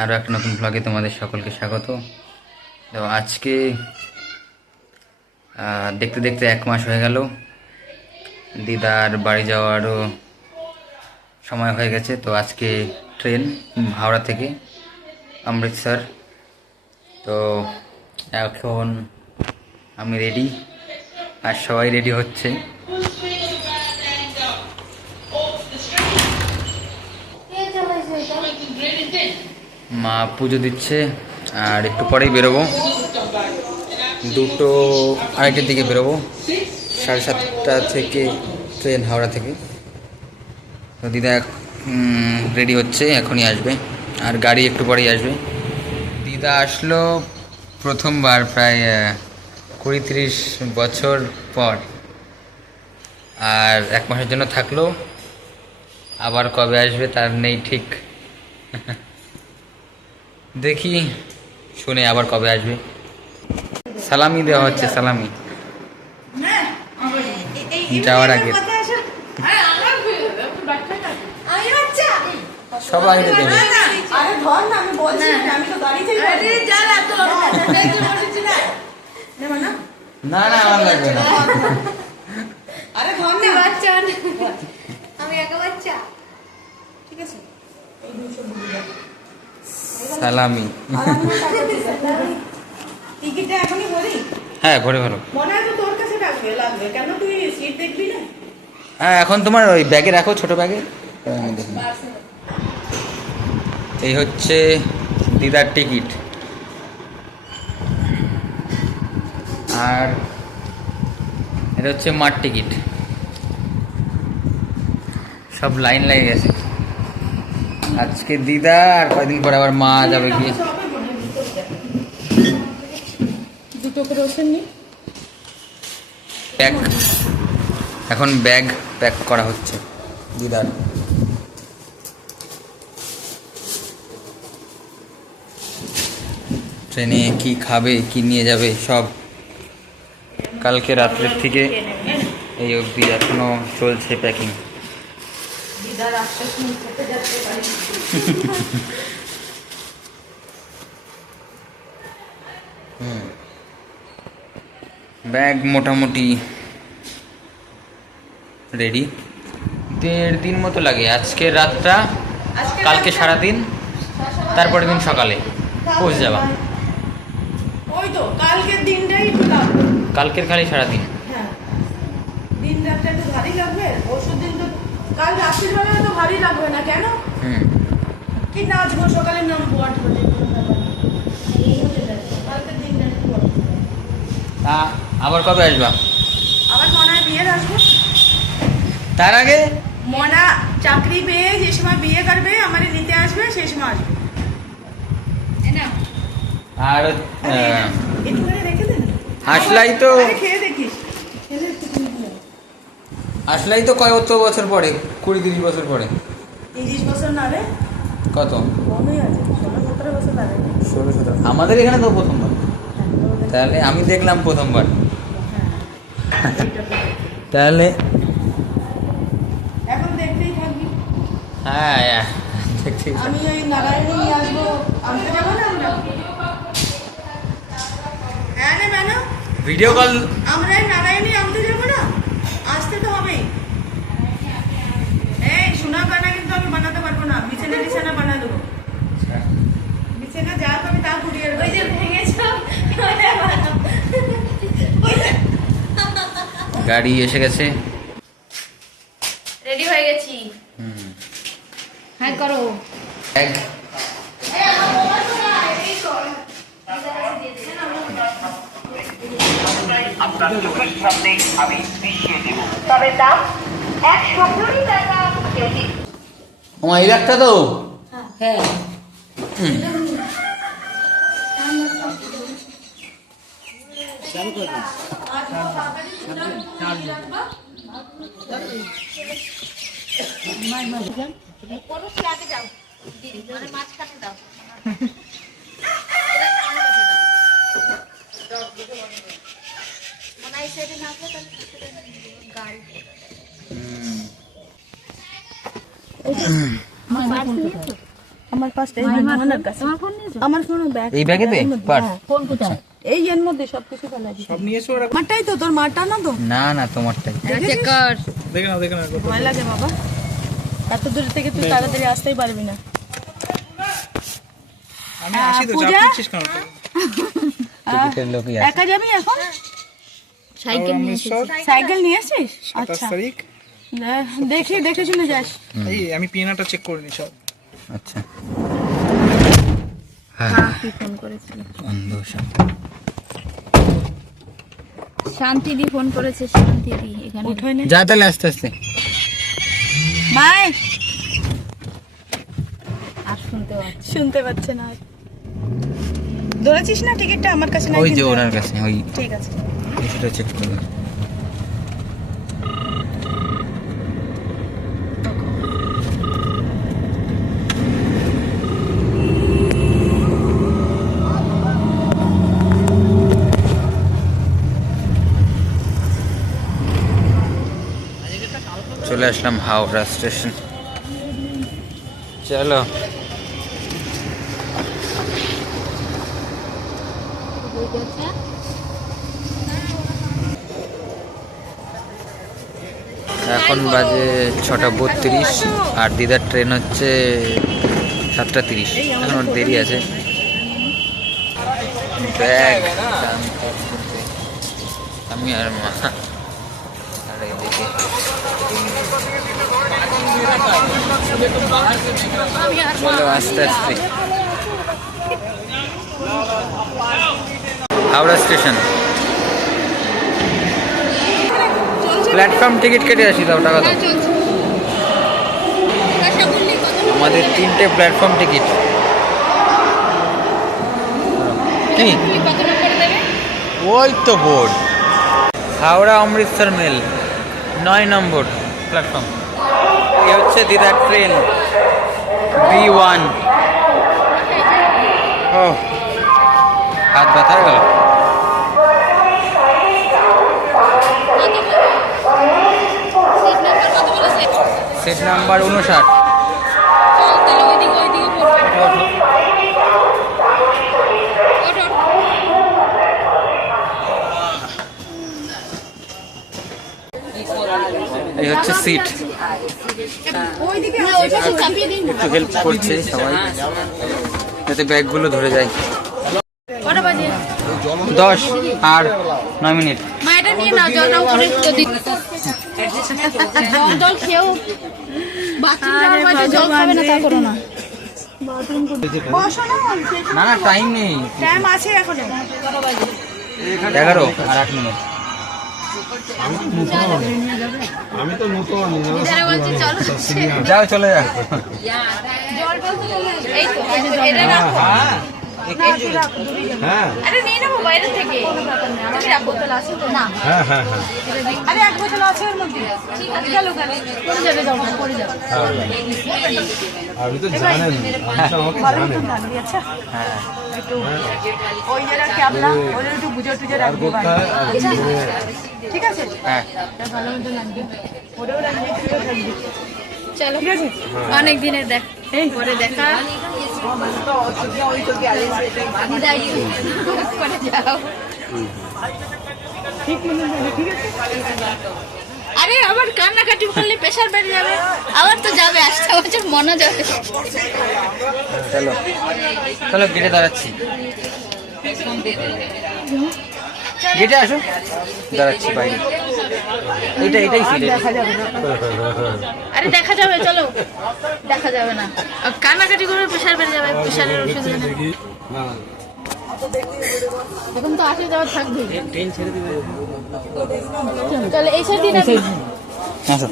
আরও একটা নতুন ব্লগে তোমাদের সকলকে স্বাগত। তো আজকে দেখতে দেখতে 1 মাস হয়ে গেল। দিদার বাড়ি যাওয়ারও সময় হয়ে গেছে। তো আজকে ট্রেন হাওড়া থেকে অমৃতসর। তো এখন আমি রেডি, আর সবাই রেডি হচ্ছে। মা পুজো দিচ্ছে, আর একটু পরেই বেরোবো। 2:30 দিকে বেরোবো। 7:30 থেকে ট্রেন হাওড়া থেকে। তো দিদা রেডি হচ্ছে, এখনই আসবে, আর গাড়ি একটু পরেই আসবে। দিদা আসলো প্রথমবার প্রায় 20-30 বছর পর, আর 1 মাসের জন্য থাকলো। আবার কবে আসবে তার নেই ঠিক। দেখি শুনে আবার কবে আসবে। সালামি দেওয়া হচ্ছে, সালামি যাওয়ার আগে সবাই দেবে। না না, আমার লাগবে না। সালামি হ্যাঁ, ভরে ভালো। হ্যাঁ, এখন তোমার ওই ব্যাগে রাখো, ছোট ব্যাগে। এই হচ্ছে দিদার টিকিট, আর এটা হচ্ছে মার টিকিট। সব লাইন লেগে গেছে। আজকে দিদা, আর কয়েকদিন পরে আবার মা যাবে কি। প্যাক, এখন ব্যাগ প্যাক করা হচ্ছে দিদার। ট্রেনে কি খাবে, কি নিয়ে যাবে, সব কালকে রাত্রের থেকে এই অবধি এখনো চলছে প্যাকিং। ব্যাগ মোটামুটি রেডি। 1.5 দিন মতো লাগে। আজকে রাতটা, কালকে সারাদিন, তারপরের দিন সকালে পৌঁছে যাবা। ওই তো কালকের দিনটাই কালকের খালি সারাদিন। হ্যাঁ, দিন রাতটা একটু ভারী লাগবে। ওষুধ দিন তো কাল রাত্রির বেলা তো ভারী লাগবে না কেন? কি নাচবো, সকালে নামবো 8 বাজে। কালকের দিনটা একটু বড়। আবার কবে আসবা? আবার মনে বিয়ের আসবো। তার আগে মনা চাকরি পেয়ে যে সময় বিয়ে করবে, আমারে নিতে আসবে, সেই সময় আসবে। আর একটুখানি রেখে দেন। আসলাই তো, খেয়ে দেখিস। আসলাই তো কত বছর পরে, 20-30 বছর পরে। 30 বছর না রে, কত? কমই আছে, 16-17 বছর লাগে। 16-17 আমাদের এখানে তো প্রথমবার। তাহলে আমি দেখলাম প্রথমবার। তাহলে এখন দেখতেই থাকবি। হ্যাঁ, দেখছি। আমি ওই নারায়ণী নিয়ে আসবো, আনতে যাবো না আমরা? হ্যাঁ না ম্যাডাম, ভিডিও কল। আমরা এই নারায়ণী আনতে যাবো না? আসতে তো হবেই। এই সোনা কানা কিন্তু আমি বানাতে পারবো না, বিছানা টিছানা বানা দেবো। বিছানা যা আমি তা ঘুরিয়ে দেবো। ওই যে ভেঙেছো, গাড়ি এসে গেছে। রেডি হয়ে গেছি। হ্যাঁ করো। ব্যাগ আপনার চোখের সামনে আমি মিশিয়ে দেব। তবে দাম 120 টাকা কেজি। আমার এই ব্যাগটা তো। হ্যাঁ আগে যাও দিদি, মানে মাঝখানে দাও। মনে হয় সেদিন আসলে তাহলে গাড়ি আমার ফার্স্ট এই মোহনার কাছে আমার ফোন ব্যাগ এই ব্যাগেতে পার্স? ফোন কোথায় এই এর মধ্যে সবকিছু ফেলা আছে সব নিয়েছো ওরা মারটাই তো তোর মারটা না তো না না তোমারটাই। চেক কর। দেখে না ভয় লাগে বাবা এত দূর থেকে তুই তাড়াতাড়ি আসতেই পারবি না আমি আসি তো পূজা? চাপ দিচ্ছিস কেন তুই? টিকিটের লোকই আছে। একা যাবি এখন সাইকেল নিয়ে এসেছি। সাইকেল নিয়ে আসিস 27 আচ্ছা তারিখ দেখে শুনে যাস এই আমি পিনাটা চেক করে নি সব। আচ্ছা হ্যাঁ কি ফোন করেছিল? বন্ধ সব। শান্তিদি ফোন করেছে, শান্তিদি এখানে। উঠোই নে যা তাহলে আস্তে আস্তে। মাই আর শুনতে পাচ্ছি। শুনতে পাচ্ছে না আর। ধরেছিস না টিকিটটা আমার কাছে নাই ওই যে কিন্তু। ওনার কাছে ওই ঠিক আছে কিছুটা চেক করবে। চলে আসলাম হাওড়া স্টেশন। চলো এখন বাজে 6:32 আর দিদার ট্রেন হচ্ছে 7:30। এখন ওর দেরি আছে। ব্যাগ আমি আর মা আর এইদিকে চলো আস্তে আস্তে। হাওড়া স্টেশন প্ল্যাটফর্ম টিকিট কেটে আসি দাও টাকা দাও। আমাদের 3টে প্ল্যাটফর্ম টিকিট। কি ওই তো বোর্ড হাওড়া অমৃতসর মেল 9 নম্বর প্ল্যাটফর্ম। এই হচ্ছে দিদার ট্রেন B1। ও হাত ব্যথা হয়ে গেল। Seat number 59। এই হচ্ছে সিট। একটু হেল্প করছে সবাই যাতে ব্যাগগুলো ধরে যায়। 10 আর 9 মিনিট। মা এটা নিয়ে নাও, জল নাও করে যদি জল খেয়েও বাথরুম যাওয়ার পরে জল খাবে না তা করো না। বসো না না না টাইম নেই। টাইম আছে এখনো 11 আর 8 মিনিট। যারা বলছে চলো যাও চলে যাও। এই তো এটা রাখো। আরে নিয়ে নেবো বাইরে থেকে। আমি রাখবো বোতল আছে তো না। আরে এক বোতল আছে এর মধ্যে গেল পড়ে যাবে যাও পড়ে যাবে আপনি তো জানেন ভালো মতো দাঁড়িয়ে আছে হ্যাঁ একটু ওই জায়গা ক্যাবলা ওটা একটু বুঝে টুজে রাখবো ঠিক আছে হ্যাঁ ভালো মতো লাগবে ওটাও রাখবি তুইও থাকবি চলো ঠিক আছে অনেক দিনের দেখ এই পরে দেখা বিদায় করে যাও। ঠিক মনে হবে ঠিক আছে আরে আবার কান্নাকাটি করলে প্রেশার বেড়ে যাবে, আবার তো যাবে আসতে বছর মনে যাবে। চলো চলো গেটে দাঁড়াচ্ছি। গেটে আসো দাঁড়াচ্ছি বাইরে। এটাই সিট। দেখা যাবে না আরে দেখা যাবে, চলো দেখা যাবে না। আর কান্নাকাটি করলে প্রেশার বেড়ে যাবে, প্রেশারের ওষুধ এনে। এখন তো আসে যাওয়ার থাকবে। চলো এই সাইড দিয়ে আসো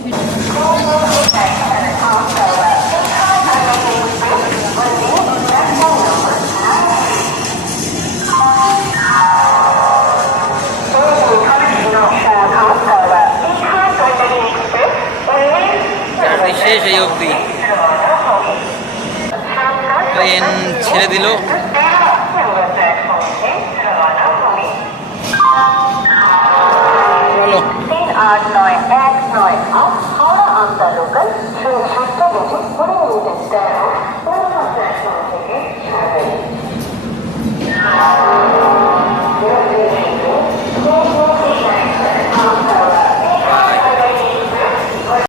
জার্নি শেষ এই অবধি। ট্রেন ছেড়ে দিল। চলো